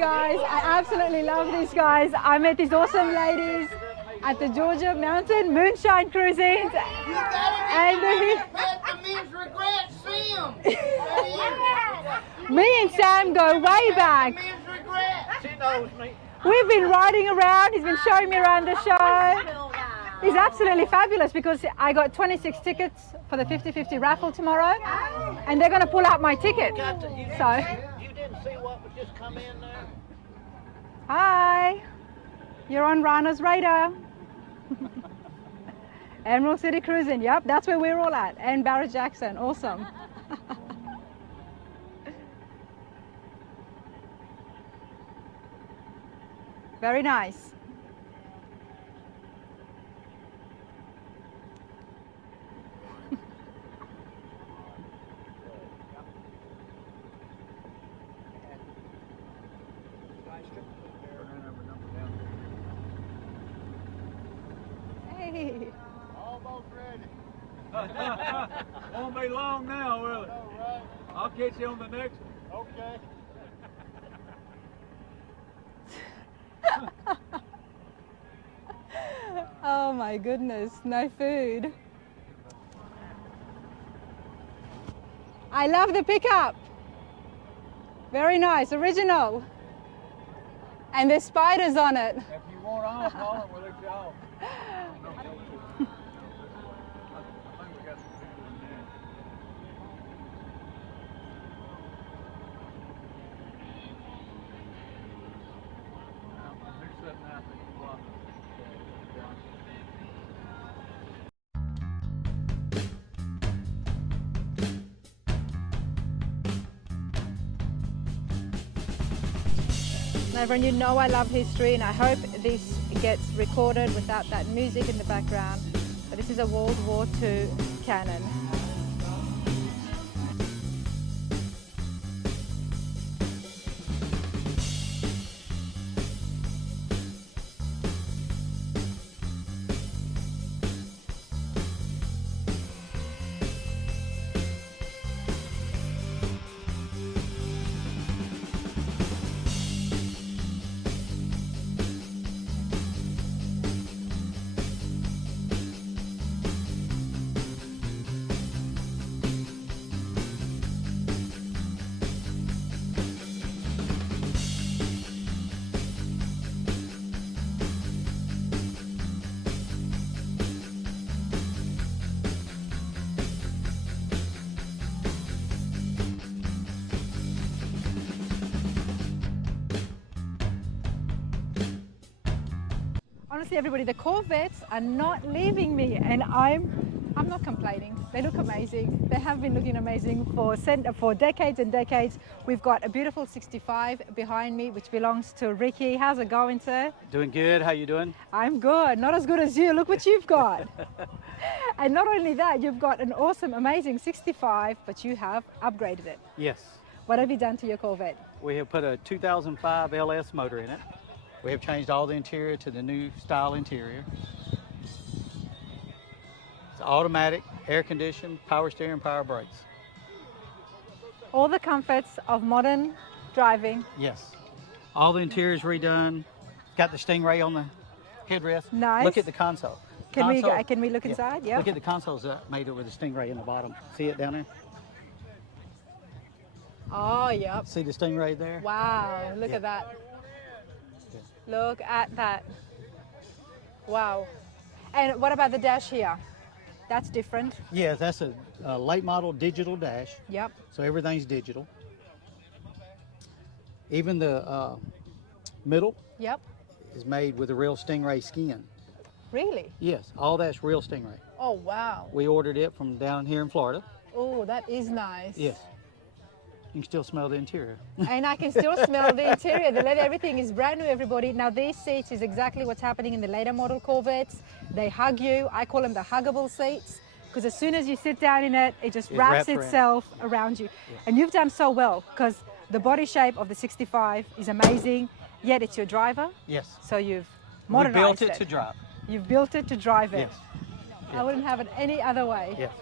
guys. I absolutely love these guys. I met these awesome ladies at the Georgia Mountain Moonshine Cruising. And me and Sam go way back. We've been riding around. He's been showing me around the show. He's absolutely fabulous because I got 26 tickets for the 50-50 raffle tomorrow, and they're going to pull out my ticket. So. You didn't see what would just come in there? Hi. You're on Rana's radar. Emerald City Cruising. Yep, that's where we're all at. And Barrett Jackson. Awesome. Very nice. Hey. Almost ready. Won't be long now, will it? I'll catch you on the next one. Okay. Oh my goodness, no food. I love the pickup. Very nice, original. And there's spiders on it. If you want off, Paul, we'll let you off. I think we got some people in there. They're sitting out there. Now, everyone, you know I love history, and I hope this gets recorded without that music in the background. But this is a World War II cannon. Honestly, everybody, the Corvettes are not leaving me, and I'm not complaining. They look amazing. They have been looking amazing for decades and decades. We've got a beautiful 65 behind me, which belongs to Ricky. How's it going, sir? Doing good. How you doing? I'm good. Not as good as you. Look what you've got. And not only that, you've got an awesome, amazing 65, but you have upgraded it. Yes. What have you done to your Corvette? We have put a 2005 LS motor in it. We have changed all the interior to the new style interior. It's automatic, air conditioned, power steering, power brakes. All the comforts of modern driving. Yes. All the interior's redone. Got the Stingray on the headrest. Nice. Look at the console. Can we look inside? Yeah. Look at the consoles made it with a Stingray in the bottom. See it down there? Oh, yep. See the Stingray there? Wow, look at that. Look at that. Wow. And what about the dash here? That's different. Yeah, that's a late model digital dash. Yep. So everything's digital. Even the middle Yep. is made with a real Stingray skin. Really? Yes, all that's real Stingray. Oh, wow. We ordered it from down here in Florida. Oh, that is nice. Yes. You can still smell the interior. And I can still smell the interior. The leather, everything is brand new, everybody. Now, these seats is exactly what's happening in the later model Corvettes. They hug you. I call them the huggable seats, because as soon as you sit down in it, it just wraps itself around you. Yes. And you've done so well, because the body shape of the 65 is amazing, yet it's your driver. Yes. So you've We modernized built it to drive. You've built it to drive it. Yes. I wouldn't have it any other way. Yes.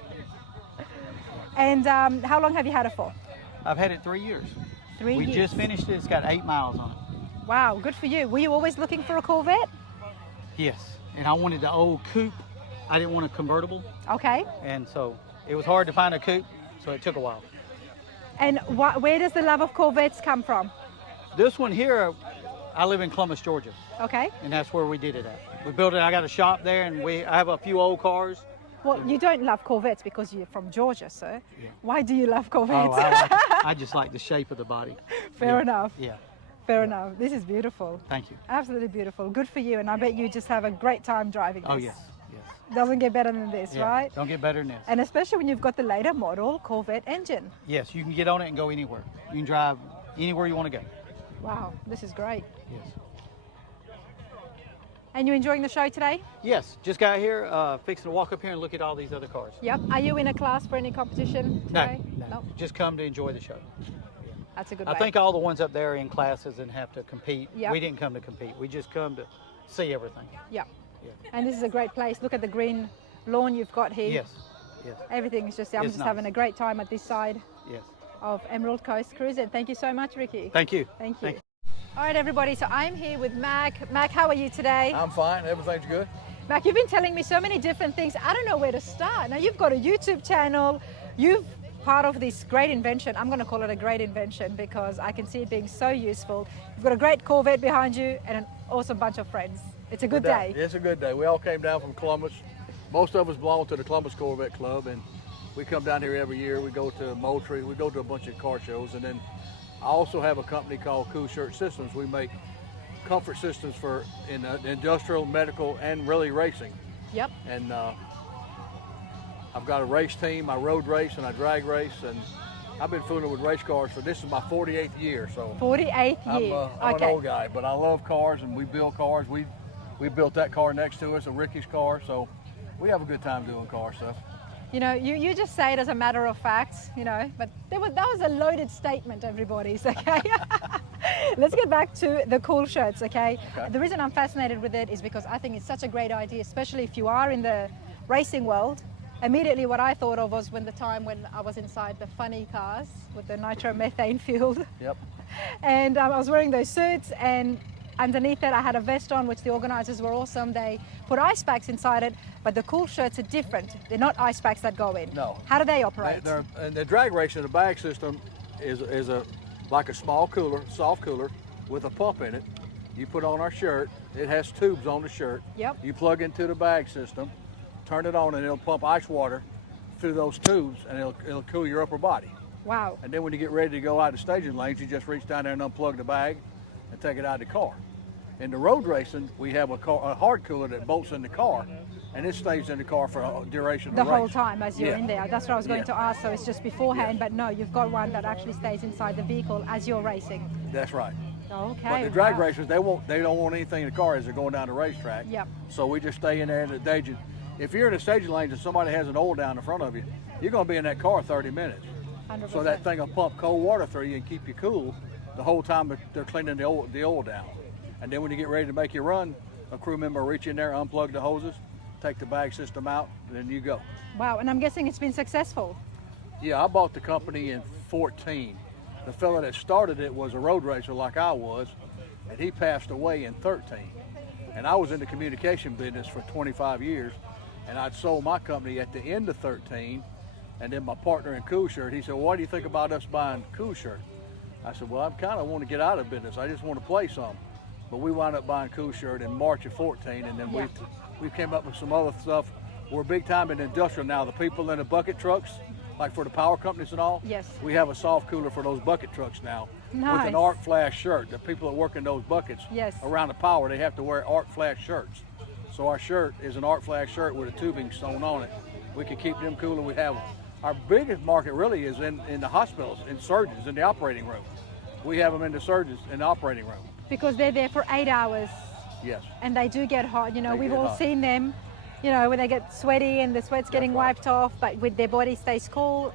And how long have you had it for? I've had it 3 years. 3 years. We just finished it. It's got 8 miles on it. Wow, good for you. Were you always looking for a Corvette? Yes, and I wanted the old coupe. I didn't want a convertible, Okay. and so it was hard to find a coupe, so it took a while. And where does the love of Corvettes come from? This one here, I live in Columbus, Georgia, Okay. and that's where we did it at. We built it. I got a shop there, and I have a few old cars. Well, you don't love Corvettes because you're from Georgia, sir. Yeah. Why do you love Oh, Corvettes? I just like the shape of the body. Fair Yeah. enough. Yeah, Fair enough. This is beautiful. thank you. Absolutely beautiful. Good for you. And I bet you just have a great time driving this. Oh, yes, yes. Doesn't get better than this, Yeah, right? don't get better than this. And especially when you've got the later model Corvette engine. Yes, you can get on it and go anywhere. You can drive anywhere you want to go. Wow, this is great. Yes. And you enjoying the show today? Yes, just got here, fixing to walk up here and look at all these other cars. Yep. Are you in a class for any competition today? No, just come to enjoy the show. That's a good I way. think all the ones up there are in classes and have to compete. Yep. We didn't come to compete. We just come to see everything. Yeah. Yeah. And this is a great place. Look at the green lawn you've got here. Yes, yes, Everything is just, I'm It's just nice. having a great time at this side yes. of Emerald Coast Cruizin. Thank you so much, Ricky. Thank you. Thank you. Thank you. All right, everybody. So I'm here with Mack. Mack, how are you today? I'm fine. Everything's good. Mack, you've been telling me so many different things. I don't know where to start. Now, you've got a YouTube channel. You've part of this great invention. I'm going to call it a great invention because I can see it being so useful. You've got a great Corvette behind you and an awesome bunch of friends. It's a good day. It's a good day. We all came down from Columbus. Most of us belong to the Columbus Corvette Club, and we come down here every year. We go to Moultrie. We go to a bunch of car shows, and then I also have a company called CoolShirts Systems. We make comfort systems for industrial, medical, and really racing. Yep. And I've got a race team. I road race and I drag race, and I've been fooling with race cars for this is my 48th year. So 48th I'm, year. I'm Okay. an old guy, but I love cars, and we build cars. We built that car next to us, a Ricky's car, so we have a good time doing car stuff. You know, you just say it as a matter of fact, you know, but that was a loaded statement, everybody, okay? Let's get back to the CoolShirts, okay? The reason I'm fascinated with it is because I think it's such a great idea, especially if you are in the racing world. Immediately what I thought of was when I was inside the funny cars with the nitromethane fueled. Yep. And I was wearing those suits, and underneath that I had a vest on, which the organizers were awesome. They put ice packs inside it, but the CoolShirts are different. They're not ice packs that go in. No. How do they operate? And the drag racing, the bag system is like a small cooler, soft cooler with a pump in it. You put on our shirt. It has tubes on the shirt. Yep. You plug into the bag system, turn it on, and it'll pump ice water through those tubes, and it'll cool your upper body. Wow. And then when you get ready to go out of staging lanes, you just reach down there and unplug the bag and take it out of the car. In the road racing, we have a hard cooler that bolts in the car, and it stays in the car for a duration of The the race. whole time as you're Yeah. in there. That's what I was going Yeah. to ask. So it's just beforehand, but no, you've got one that actually stays inside the vehicle as you're racing. That's right. Okay. But the drag wow. racers, they don't want anything in the car as they're going down the racetrack. Yep. So we just stay in there in the staging. If you're in the staging lanes and somebody has an oil down in front of you, you're going to be in that car 30 minutes. 100%. So that thing will pump cold water through you and keep you cool the whole time they're cleaning the oil down. And then when you get ready to make your run, a crew member will reach in there, unplug the hoses, take the bag system out, and then you go. Wow, and I'm guessing it's been successful. Yeah, I bought the company in 14. The fella that started it was a road racer like I was, and he passed away in 13. And I was in the communication business for 25 years, and I'd sold my company at the end of 13. And then my partner in CoolShirt, he said, well, what do you think about us buying CoolShirt? I said, well, I kind of want to get out of business. I just want to play some. But we wound up buying CoolShirt in March of 14, and then we came up with some other stuff. We're big time in industrial now. The people in the bucket trucks, like for the power companies and all, Yes. we have a soft cooler for those bucket trucks now with Nice. an arc flash shirt. The people that work in those buckets Yes. around the power, they have to wear arc flash shirts. So our shirt is an arc flash shirt with a tubing sewn on it. We can keep them cooler. We have our biggest market really is in the hospitals, in surgeons, in the operating room. We have them in the surgeons in the operating room. Because they're there for 8 hours Yes. and they do get hot. You know, They we've get all hot. seen them, you know, when they get sweaty and the sweat's getting right. wiped off, but with their body stays cool,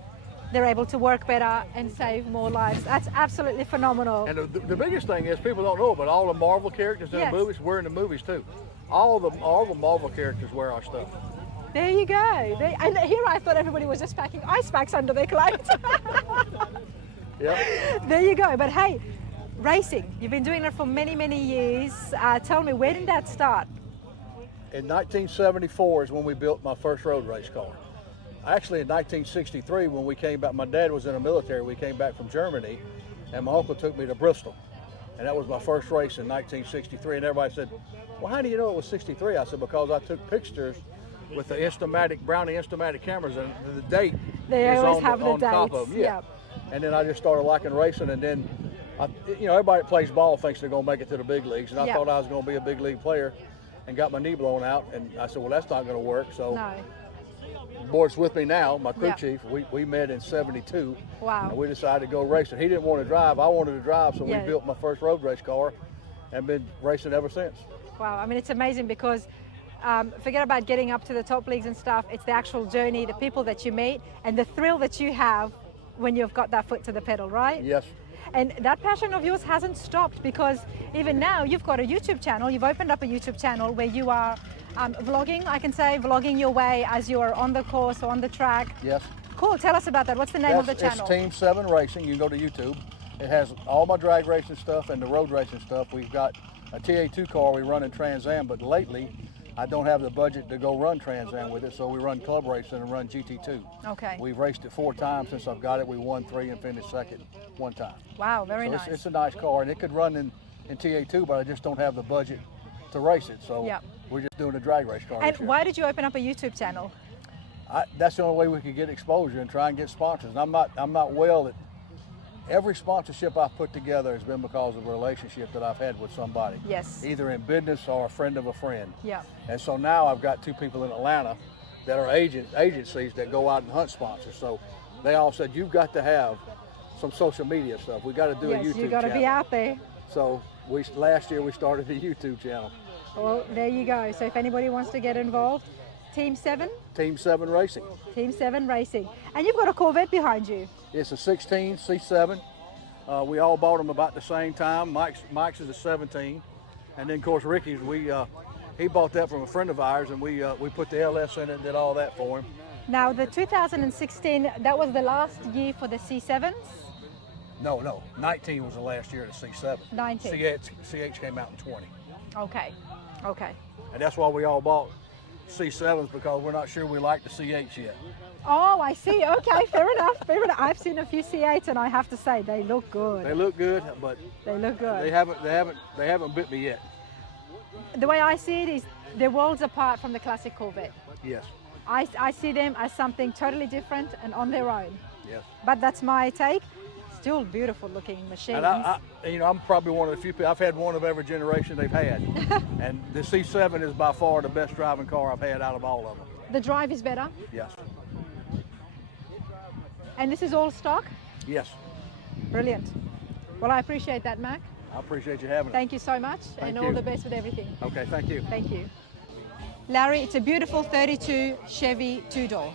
they're able to work better and save more lives. That's absolutely phenomenal. And the biggest thing is people don't know, but all the Marvel characters in Yes. the movies, we're in the movies too. All the Marvel characters wear our stuff. There you go. And here I thought everybody was just packing ice packs under their clothes. Yep. There you go. But hey, racing. You've been doing it for many, many years. Tell me, where did that start? In 1974 is when we built my first road race car. Actually, in 1963, when we came back, my dad was in the military. We came back from Germany, and my uncle took me to Bristol. And that was my first race in 1963. And everybody said, well, how do you know it was 63? I said, because I took pictures with the Brownie Instamatic cameras, and the date They is always on, have the, the on top dates. of them. Yeah. And then I just started liking racing, and then, everybody that plays ball thinks they're going to make it to the big leagues, and I thought I was going to be a big league player, and got my knee blown out, and I said, well, that's not going to work. So, the board's with me now, my crew chief. We met in '72. Wow. And we decided to go racing. He didn't want to drive. I wanted to drive, so we built my first road race car, and been racing ever since. Wow, I mean, it's amazing because forget about getting up to the top leagues and stuff. It's the actual journey, the people that you meet, and the thrill that you have when you've got that foot to the pedal, right? Yes. And that passion of yours hasn't stopped, because even now you've got a YouTube channel. You've opened up a YouTube channel where you are vlogging, I can say, vlogging your way as you are on the course or on the track. Yes. Cool, tell us about that. What's the name of the channel? It's Team 7 Racing. You can go to YouTube. It has all my drag racing stuff and the road racing stuff. We've got a TA2 car we run in Trans Am, but lately I don't have the budget to go run Trans Am with it, so we run club racing and run GT2. Okay. We've raced it 4 times since I've got it. We won 3 and finished second 1 time. Wow, very nice. It's a nice car, and it could run in TA2, but I just don't have the budget to race it, so we're just doing a drag race car. And why did you open up a YouTube channel? That's the only way we could get exposure and try and get sponsors. And I'm not well at every sponsorship I've put together has been because of a relationship that I've had with somebody. Yes. Either in business or a friend of a friend. Yeah. And so now I've got 2 people in Atlanta that are agencies that go out and hunt sponsors. So they all said, you've got to have some social media stuff. We got to do a YouTube channel. Yes, you got to be out there. So last year we started a YouTube channel. Well, there you go. So if anybody wants to get involved, Team 7? Team 7 Racing. Team 7 Racing. And you've got a Corvette behind you. It's a 16 C7. We all bought them about the same time. Mike's is a 17. And then, of course, Ricky's, he bought that from a friend of ours, and we put the LS in it and did all that for him. Now, the 2016, that was the last year for the C7s? No. 19 was the last year of the C7. 19. CH came out in 20. Okay. And that's why we all bought C7s, because we're not sure we like the CH yet. Oh, I see. Okay, fair enough. I've seen a few C8s, and I have to say they look good. They look good, but they look good. They haven't bit me yet. The way I see it is they're worlds apart from the classic Corvette. Yes. I see them as something totally different and on their own. Yes. But that's my take. Still beautiful looking machines. And I'm probably one of the few people. I've had one of every generation they've had, and the C7 is by far the best driving car I've had out of all of them. The drive is better. Yes. And this is all stock? Yes. Brilliant. Well, I appreciate that, Mac. I appreciate you having us. Thank you so much, Thank and you. all the best with everything. Okay, thank you. Thank you. Larry, it's a beautiful 32 Chevy 2-door.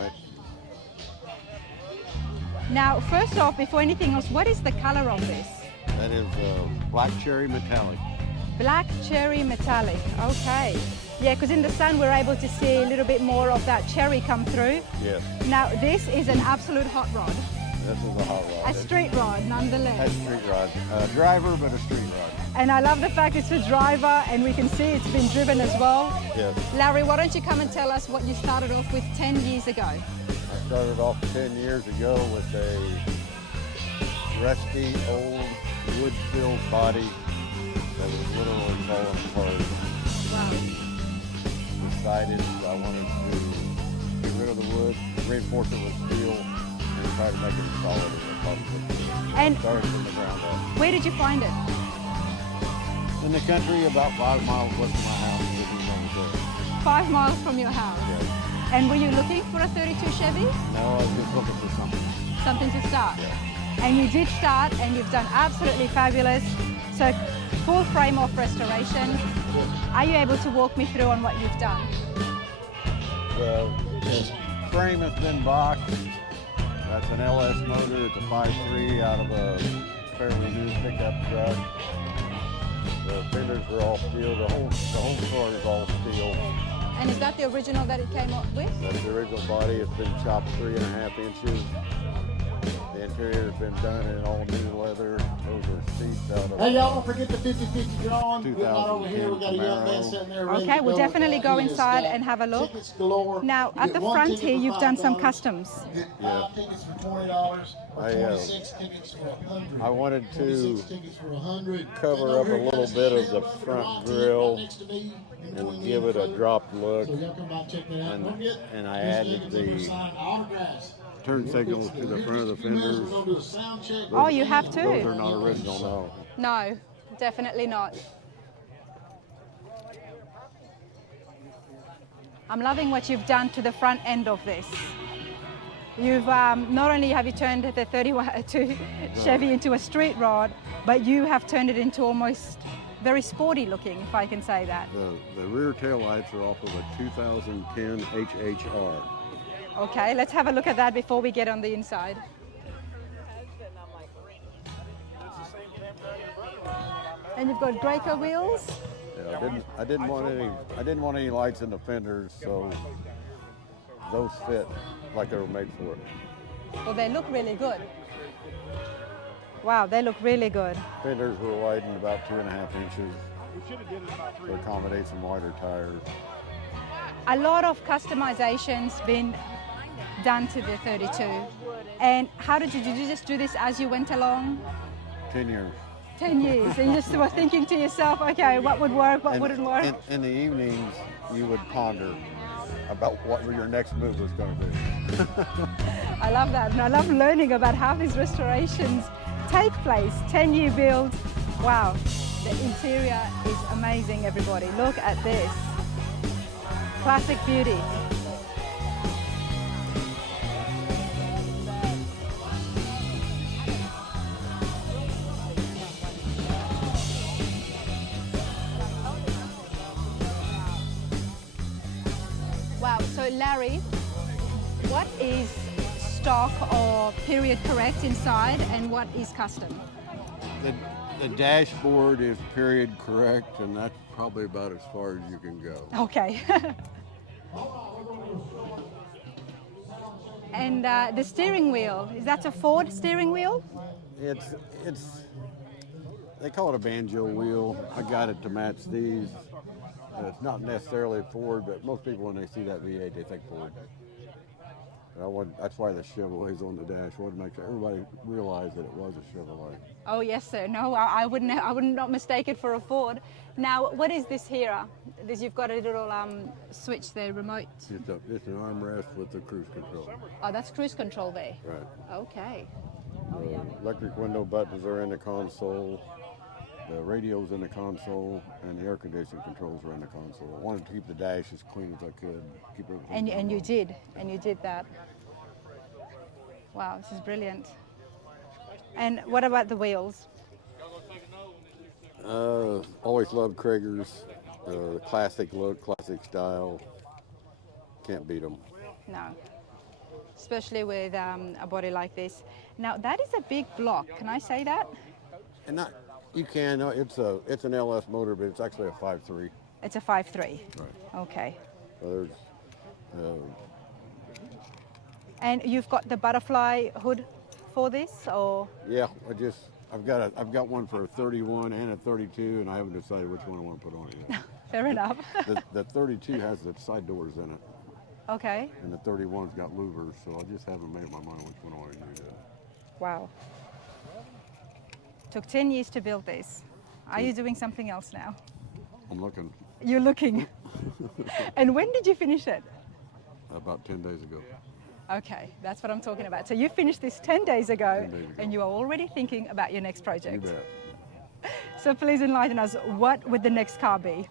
Right. Now, first off, before anything else, what is the color of this? That is black cherry metallic. Black cherry metallic. Okay. Yeah, because in the sun we're able to see a little bit more of that cherry come through. Yes. Now, this is an absolute hot rod. This is a hot rod. A street rod, nonetheless. A street rod. Driver, but a street rod. And I love the fact it's a driver, and we can see it's been driven as well. Yes. Larry, why don't you come and tell us what you started off with 10 years ago? I started off 10 years ago with a rusty, old, wood-filled body that was literally falling apart. Wow. Decided I wanted to get rid of the wood, reinforce it with steel, and try to make it as solid as I possibly could. And started from the ground up. Where did you find it? In the country, about 5 miles west of my house, living on the road. 5 miles from your house. Yes. And were you looking for a 32 Chevy? No, I was just looking for something. Something to start. Yeah. And you did start, and you've done absolutely fabulous. So, full frame off restoration. Are you able to walk me through on what you've done? The frame has been boxed. That's an LS motor. It's a 5.3 out of a fairly new pickup truck. The fenders are all steel. The whole car is all steel. And is that the original that it came up with? That's the original body. It's been chopped 3.5 inches. The interior's been done in all new leather. Those are seats out of. Hey, y'all don't forget the 50-50 drawing. We got over here. We got a young man Camaro. sitting there. ready Okay, to we'll go. definitely go He has inside got and have a look. tickets galore. Now, You at get the one front ticket here, for you've done some $5. customs. You get Yeah. 5 tickets for $20, or I, 26 tickets for $100. I wanted to 26 tickets for $100. cover And over up a here, little guys, bit of stand the up, front right grille next to me, in and between give me it a and dropped look. So y'all come by and check that out. And- Don't forget, and I these added niggas over the signing autographs. turn signals to the front of the fenders. We're gonna do a sound check. Oh, you have Those to? are not original, no. No, definitely not. I'm loving what you've done to the front end of this. You've not only have you turned the 31 Chevy into a street rod, but you have turned it into almost very sporty looking, if I can say that. The rear tail lights are off of a 2010 HHR. Okay, let's have a look at that before we get on the inside. And you've got Graco wheels. Yeah, I didn't want any lights in the fenders, so those fit like they were made for it. Well, they look really good. Wow, they look really good. Fenders were widened about 2.5 inches to accommodate some wider tires. A lot of customizations been done to the 32. And how did you just do this as you went along? 10 years. 10 years, and you just were thinking to yourself, okay, what would work, what wouldn't work? In the evenings, you would ponder about what your next move was going to be. I love that, and I love learning about how these restorations take place. 10-year build. Wow, the interior is amazing, everybody. Look at this. Classic beauty. Wow, so Larry, what is stock or period correct inside and what is custom? The dashboard is period correct, and that's probably about as far as you can go. Okay. And the steering wheel, is that a Ford steering wheel? It's they call it a banjo wheel. I got it to match these. It's not necessarily Ford, but most people when they see that V8, they think Ford. That's why the Chevrolet's on the dash. I wanted to make sure everybody realized that it was a Chevrolet. Oh yes, sir. No, I would not mistake it for a Ford. Now, what is this here? You've got a little switch there, remote. It's an armrest with the cruise control. Oh, that's cruise control there. Right. Okay. Electric window buttons are in the console. The radio's in the console, and the air conditioning controls are in the console. I wanted to keep the dash as clean as I could. Keep everything. And you did, that. Wow, this is brilliant. And what about the wheels? Always loved Kragers. The classic look, classic style. Can't beat them. No, especially with a body like this. Now that is a big block. Can I say that? And not, you can. No, it's an LS motor, but it's actually a 5.3. It's a 5.3. Right. Okay. So there's. And you've got the butterfly hood for this, or? Yeah, I've got one for a 31 and a 32, and I haven't decided which one I want to put on it yet. Fair enough. The 32 has the side doors in it, Okay. and the 31's got louvers, so I just haven't made up my mind which one I want to do yet. Wow. Took 10 years to build this. Are you doing something else now? I'm looking You're looking. And when did you finish it? about 10 days ago. Okay, that's what I'm talking about. So you finished this 10 days ago, 10 days ago. and you are already thinking about your next You project. bet. So please enlighten us, what would the next car be?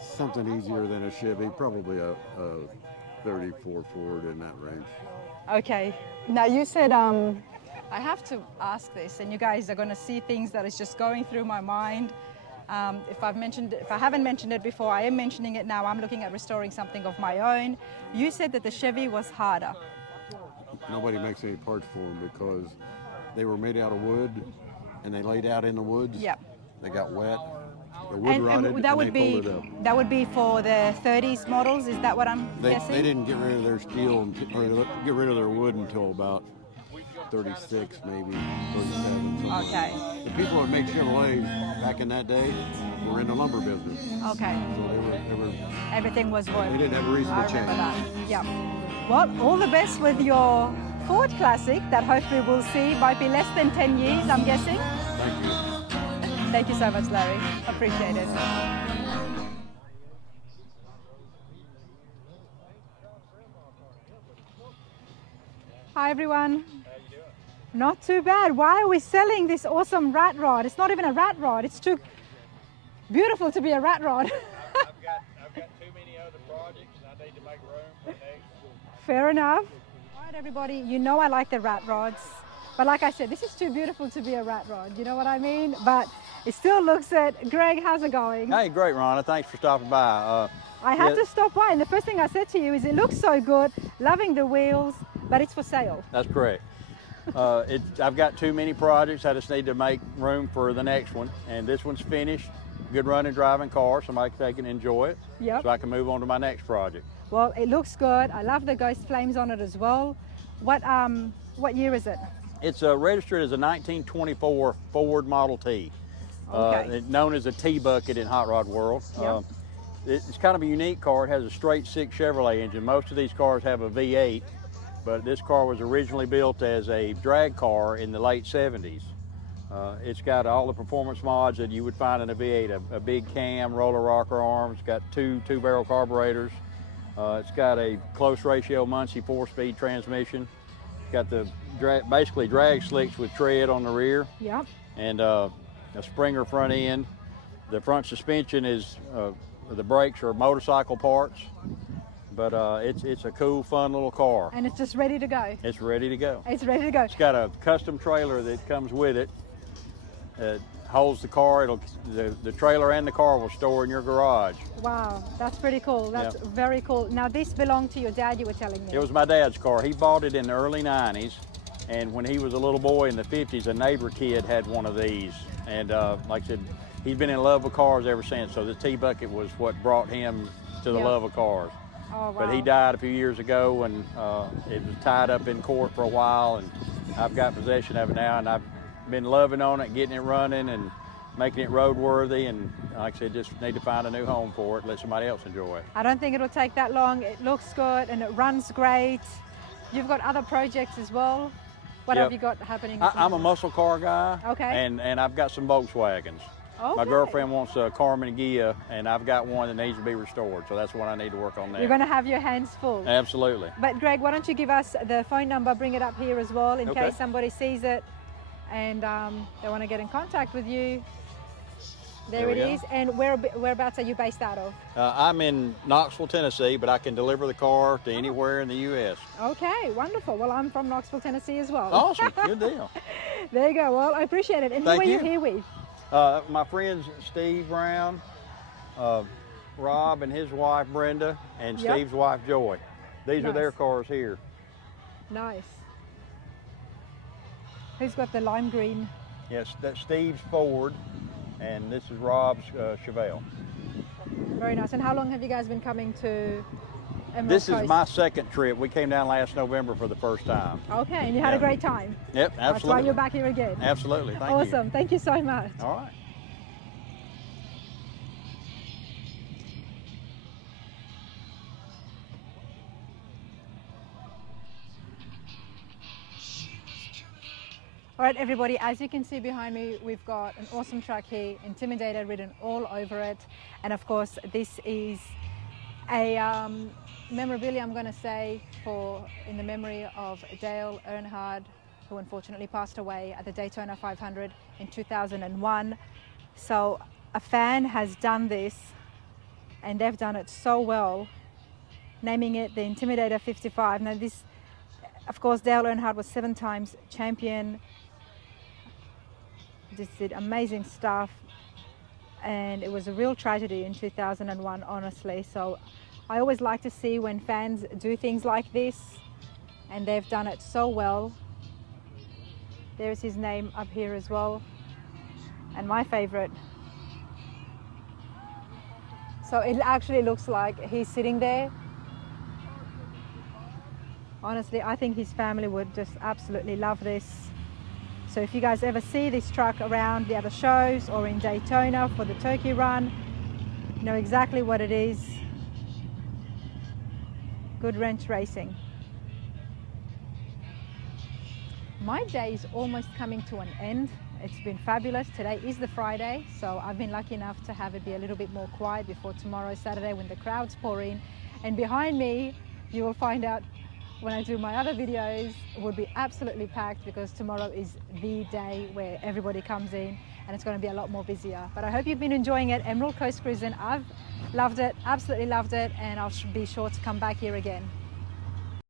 Something easier than a Chevy, probably a 34 Ford in that range. Okay, now you said, I have to ask this, and you guys are gonna see things that is just going through my mind. If I haven't mentioned it before, I am mentioning it now. I'm looking at restoring something of my own. You said that the Chevy was harder. Nobody makes any parts for them because they were made out of wood, and they laid out in the woods. Yep. They got wet. The wood rotted, that and would they be pulled it up. that would be for the 30s models. Is that what I'm guessing? They didn't get rid of their steel or get rid of their wood until about 36, maybe 37. something like Okay. that. The people that make Chevrolet back in that day were in the lumber business. Okay. So they were Everything was wood. they didn't have a reason I to change. remember that. Yeah. Well, all the best with your Ford Classic that hopefully we'll see. Might be less than 10 years, I'm guessing. Thank you. Thank you so much, Larry. Appreciate it. Hi, everyone. How you doing? Not too bad. Why are we selling this awesome rat rod? It's not even a rat rod. It's too beautiful to be a rat rod. I've got too many other projects and I need to make room for the next. Fair enough. All right, everybody, you know I like the rat rods. But like I said, this is too beautiful to be a rat rod. You know what I mean? But it still looks it. Greg, how's it going? Hey, great, Rhonda. Thanks for stopping by. I had to stop by, and the first thing I said to you is it looks so good, loving the wheels, but it's for sale. That's correct. I've got too many projects. I just need to make room for the next one. And this one's finished. Good running, driving car. Somebody can enjoy it. Yep. So I can move on to my next project. Well, it looks good. I love the ghost flames on it as well. What year is it? It's registered as a 1924 Ford Model T. Okay. Known as a T-Bucket in hot rod world. Yep. It's kind of a unique car. It has a straight six Chevrolet engine. Most of these cars have a V8, but this car was originally built as a drag car in the late 70s. It's got all the performance mods that you would find in a V8, a big cam, roller rocker arms, got two barrel carburetors. It's got a close ratio Muncie 4-speed transmission. It's got the basically drag slicks with tread on the rear. Yep. And a Springer front end. The front suspension is, the brakes are motorcycle parts, but it's a cool, fun little car. And it's just ready to go. It's ready to go. It's ready to go. It's got a custom trailer that comes with it. It holds the car. The trailer and the car will store in your garage. Wow, that's pretty cool. That's very cool. Now this belonged to your dad, you were telling me. It was my dad's car. He bought it in the early 90s, and when he was a little boy in the 50s, a neighbor kid had one of these. And like I said, he's been in love with cars ever since, so the T-Bucket was what brought him to the love of cars. Oh, wow. But he died a few years ago, and it was tied up in court for a while, and I've got possession of it now, and I've been loving on it, getting it running, and making it roadworthy, and like I said, just need to find a new home for it, let somebody else enjoy it. I don't think it'll take that long. It looks good and it runs great. You've got other projects as well. What have you got happening? I'm a muscle car guy, okay. and I've got some Volkswagens. Okay. My girlfriend wants a Carmen Ghia, and I've got one that needs to be restored, so that's what I need to work on there. You're going to have your hands full. Absolutely. But Greg, why don't you give us the phone number, bring it up here as well, in Okay. case somebody sees it and they want to get in contact with you. There it is. And whereabouts are you based out of? I'm in Knoxville, Tennessee, but I can deliver the car to anywhere in the U.S. Okay, wonderful. Well, I'm from Knoxville, Tennessee as well. Awesome, good deal. There you go. Well, I appreciate it. And who are you here with? My friends Steve Brown, Rob and his wife Brenda, and Steve's wife Joy. These are their cars here. Nice. Who's got the lime green? Yes, that's Steve's Ford, and this is Rob's Chevelle. Very nice. And how long have you guys been coming to Emerald This Coast? is my second trip. We came down last November for the first time. Okay, and you had a great time. Yep, absolutely. That's why you're back here again. Absolutely, thank you. Awesome, thank you so much. All right. All right, everybody, as you can see behind me, we've got an awesome truck here, Intimidator written all over it. And of course, this is a memorabilia, I'm going to say, in the memory of Dale Earnhardt, who unfortunately passed away at the Daytona 500 in 2001. So a fan has done this, and they've done it so well, naming it the Intimidator 55. Now this, of course, Dale Earnhardt was 7 times champion. Just did amazing stuff, and it was a real tragedy in 2001, honestly. So I always like to see when fans do things like this, and they've done it so well. There's his name up here as well, and my favorite. So it actually looks like he's sitting there. Honestly, I think his family would just absolutely love this. So if you guys ever see this truck around the other shows or in Daytona for the turkey run, you know exactly what it is. Good wrench racing. My day is almost coming to an end. It's been fabulous. Today is the Friday, so I've been lucky enough to have it be a little bit more quiet before tomorrow, Saturday, when the crowds pour in. And behind me, you will find out when I do my other videos, it will be absolutely packed because tomorrow is the day where everybody comes in and it's going to be a lot more busier. But I hope you've been enjoying it. Emerald Coast Cruizin, I've loved it, absolutely loved it, and I'll be sure to come back here again.